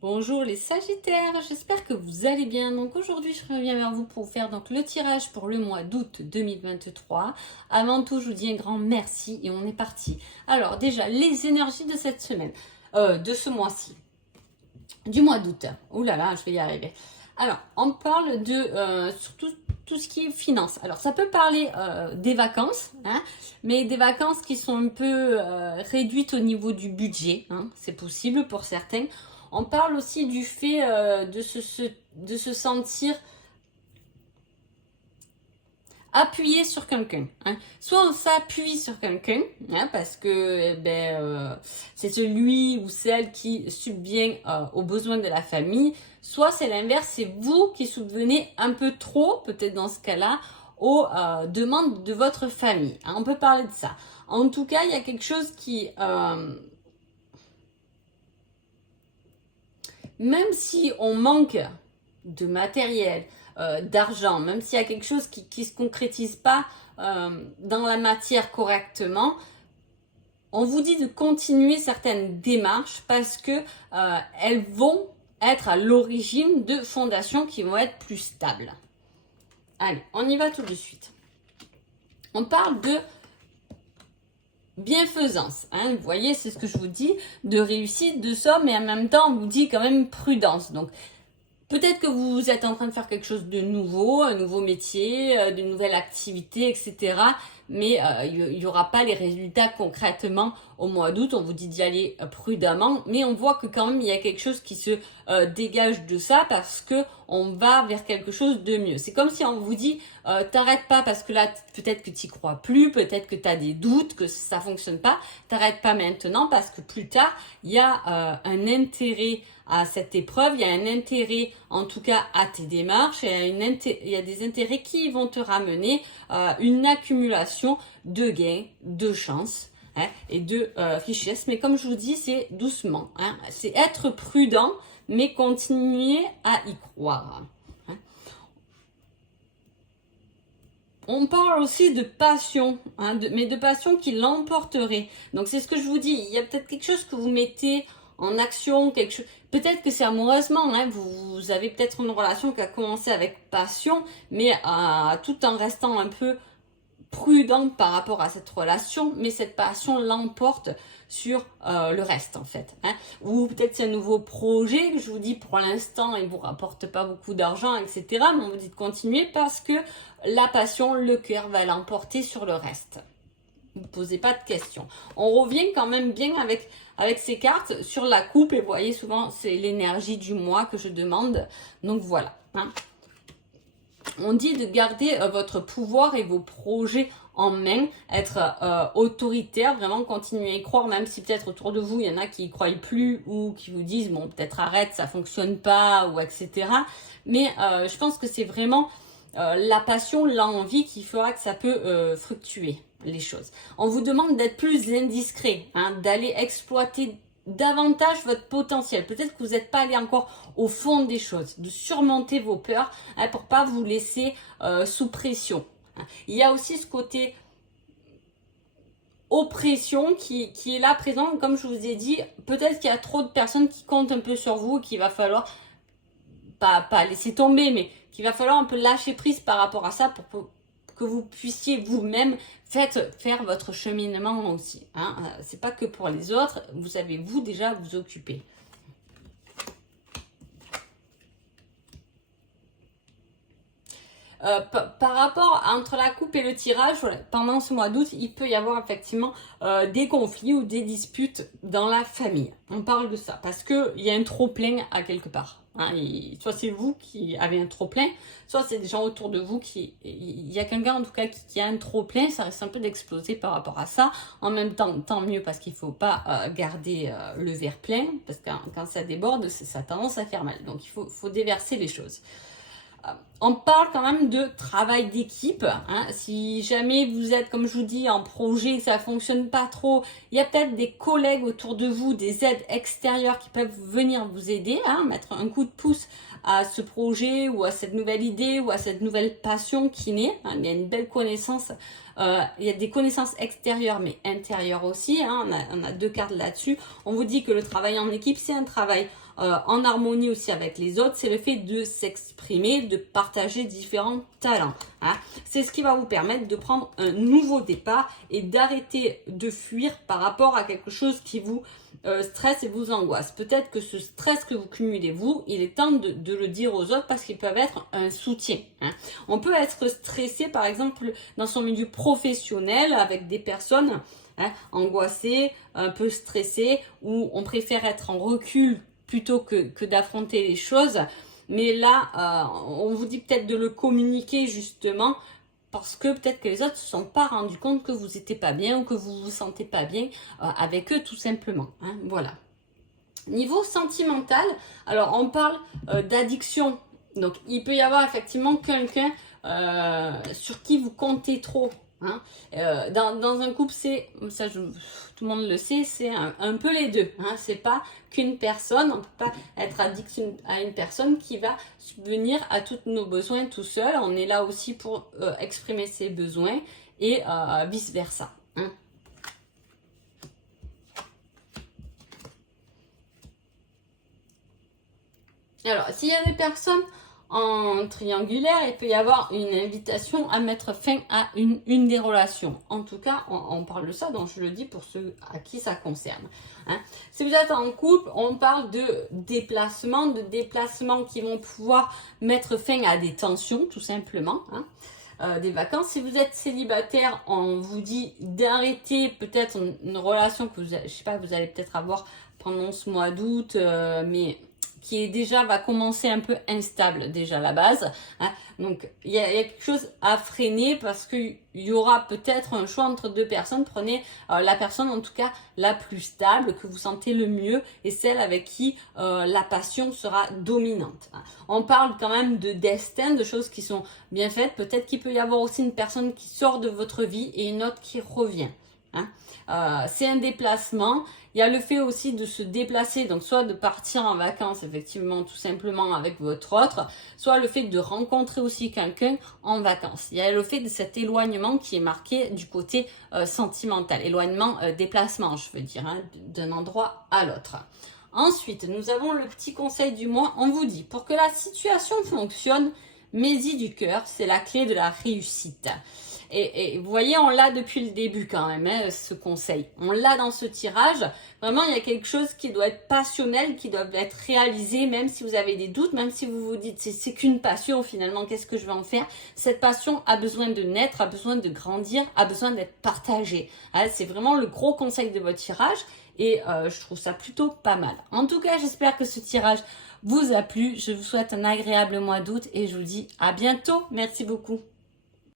Bonjour les Sagittaires, j'espère que vous allez bien. Donc aujourd'hui, je reviens vers vous pour faire le tirage pour le mois d'août 2023. Avant tout, je vous dis un grand merci et on est parti. Alors déjà, les énergies de cette semaine, de ce mois-ci, du mois d'août. Ouh là là, je vais y arriver. Alors, on parle de surtout tout ce qui est finance. Alors, ça peut parler des vacances, hein, mais des vacances qui sont un peu réduites au niveau du budget. Hein, c'est possible pour certains. On parle aussi du fait de se sentir appuyé sur quelqu'un. Hein. Soit on s'appuie sur quelqu'un, hein, parce que c'est celui ou celle qui subvient aux besoins de la famille, soit c'est l'inverse, c'est vous qui subvenez un peu trop, peut-être dans ce cas-là, aux demandes de votre famille. Hein. On peut parler de ça. En tout cas, il y a quelque chose qui... même si on manque de matériel, d'argent, même s'il y a quelque chose qui se concrétise pas dans la matière correctement, on vous dit de continuer certaines démarches parce que elles vont être à l'origine de fondations qui vont être plus stables. Allez, on y va tout de suite. On parle de bienfaisance, hein, vous voyez, c'est ce que je vous dis, de réussite, de somme, mais en même temps, on vous dit quand même prudence. Donc, peut-être que vous êtes en train de faire quelque chose de nouveau, un nouveau métier, de nouvelles activités, etc. Mais il n'y aura pas les résultats concrètement au mois d'août. On vous dit d'y aller prudemment. Mais on voit que quand même, il y a quelque chose qui se dégage de ça parce que on va vers quelque chose de mieux. C'est comme si on vous dit, t'arrêtes pas parce que là, peut-être que tu n'y crois plus, peut-être que tu as des doutes, que ça fonctionne pas. T'arrêtes pas maintenant parce que plus tard, il y a un intérêt à cette épreuve, il y a un intérêt en tout cas à tes démarches, il y a des intérêts qui vont te ramener une accumulation de gains, de chances, hein, et de richesse. Mais comme je vous dis, c'est doucement, hein, c'est être prudent, mais continuer à y croire. Hein. On parle aussi de passion, hein, mais de passion qui l'emporterait. Donc c'est ce que je vous dis, il y a peut-être quelque chose que vous mettez en action, quelque chose. Peut-être que c'est amoureusement, hein, vous avez peut-être une relation qui a commencé avec passion, mais tout en restant un peu prudent par rapport à cette relation, mais cette passion l'emporte sur le reste en fait. Hein. Ou peut-être c'est un nouveau projet, je vous dis pour l'instant il vous rapporte pas beaucoup d'argent, etc. Mais on vous dit de continuer parce que la passion, le cœur va l'emporter sur le reste. Ne posez pas de questions. On revient quand même bien avec ces cartes sur la coupe et vous voyez souvent c'est l'énergie du mois que je demande. Donc voilà. Hein. On dit de garder votre pouvoir et vos projets en main, être autoritaire, vraiment continuer à y croire, même si peut-être autour de vous, il y en a qui y croient plus ou qui vous disent, bon, peut-être arrête, ça fonctionne pas, ou etc. Mais je pense que c'est vraiment la passion, l'envie qui fera que ça peut fructuer les choses. On vous demande d'être plus indiscret, hein, d'aller exploiter davantage votre potentiel. Peut-être que vous n'êtes pas allé encore au fond des choses, de surmonter vos peurs, hein, pour pas vous laisser sous pression. Hein. Il y a aussi ce côté oppression qui est là présent, comme je vous ai dit, peut-être qu'il y a trop de personnes qui comptent un peu sur vous et qu'il va falloir pas laisser tomber, mais qu'il va falloir un peu lâcher prise par rapport à ça pour que vous puissiez vous-même faire votre cheminement aussi. Hein. C'est pas que pour les autres, vous savez vous déjà vous occuper. Par rapport entre la coupe et le tirage, voilà, pendant ce mois d'août, il peut y avoir effectivement des conflits ou des disputes dans la famille. On parle de ça parce qu'il y a un trop-plein à quelque part. Hein, soit c'est vous qui avez un trop-plein, soit c'est des gens autour de vous qui... Il y a quelqu'un en tout cas qui a un trop-plein, ça risque un peu d'exploser par rapport à ça. En même temps, tant mieux parce qu'il ne faut pas garder le verre plein, parce que quand ça déborde, ça a tendance à faire mal. Donc il faut déverser les choses. On parle quand même de travail d'équipe. Hein. Si jamais vous êtes, comme je vous dis, en projet, ça fonctionne pas trop, il y a peut-être des collègues autour de vous, des aides extérieures qui peuvent venir vous aider, hein, mettre un coup de pouce à ce projet ou à cette nouvelle idée ou à cette nouvelle passion qui naît. Hein. Il y a une belle connaissance. Il y a des connaissances extérieures mais intérieures aussi. Hein. On a deux cartes là-dessus. On vous dit que le travail en équipe, c'est un travail en harmonie aussi avec les autres, c'est le fait de s'exprimer, de partager différents talents. Hein. C'est ce qui va vous permettre de prendre un nouveau départ et d'arrêter de fuir par rapport à quelque chose qui vous stresse et vous angoisse. Peut-être que ce stress que vous cumulez vous, il est temps de le dire aux autres parce qu'ils peuvent être un soutien. Hein. On peut être stressé par exemple dans son milieu professionnel avec des personnes angoissées, un peu stressées, où on préfère être en recul plutôt que d'affronter les choses. Mais là, on vous dit peut-être de le communiquer justement parce que peut-être que les autres ne se sont pas rendus compte que vous n'étiez pas bien ou que vous ne vous sentez pas bien avec eux tout simplement. Hein, voilà. Niveau sentimental, alors on parle d'addiction. Donc il peut y avoir effectivement quelqu'un sur qui vous comptez trop. Hein. Dans un couple, c'est ça, tout le monde le sait, c'est un peu les deux. Hein. C'est pas qu'une personne, on peut pas être addict à une personne qui va subvenir à tous nos besoins tout seul. On est là aussi pour exprimer ses besoins et vice versa. Hein. Alors, s'il y a des personnes en triangulaire, il peut y avoir une invitation à mettre fin à une des relations. En tout cas, on parle de ça, donc je le dis pour ceux à qui ça concerne. Hein. Si vous êtes en couple, on parle de déplacements qui vont pouvoir mettre fin à des tensions, tout simplement. Hein. Des vacances. Si vous êtes célibataire, on vous dit d'arrêter peut-être une relation que vous, je sais pas, vous allez peut-être avoir pendant ce mois d'août, mais qui est déjà va commencer un peu instable déjà à la base. Hein. Donc il y a quelque chose à freiner parce qu'il y aura peut-être un choix entre deux personnes. Prenez la personne en tout cas la plus stable, que vous sentez le mieux et celle avec qui la passion sera dominante. Hein. On parle quand même de destin, de choses qui sont bien faites. Peut-être qu'il peut y avoir aussi une personne qui sort de votre vie et une autre qui revient. Hein. C'est un déplacement. Il y a le fait aussi de se déplacer, donc soit de partir en vacances effectivement tout simplement avec votre autre, soit le fait de rencontrer aussi quelqu'un en vacances. Il y a le fait de cet éloignement qui est marqué du côté sentimental, éloignement, déplacement je veux dire, hein, d'un endroit à l'autre. Ensuite, nous avons le petit conseil du mois. On vous dit, pour que la situation fonctionne, mets-y du cœur, c'est la clé de la réussite. Et vous voyez, on l'a depuis le début quand même, hein, ce conseil. On l'a dans ce tirage. Vraiment, il y a quelque chose qui doit être passionnel, qui doit être réalisé, même si vous avez des doutes, même si vous vous dites c'est qu'une passion finalement, qu'est-ce que je vais en faire? Cette passion a besoin de naître, a besoin de grandir, a besoin d'être partagée. Hein, c'est vraiment le gros conseil de votre tirage et je trouve ça plutôt pas mal. En tout cas, j'espère que ce tirage vous a plu. Je vous souhaite un agréable mois d'août et je vous dis à bientôt. Merci beaucoup.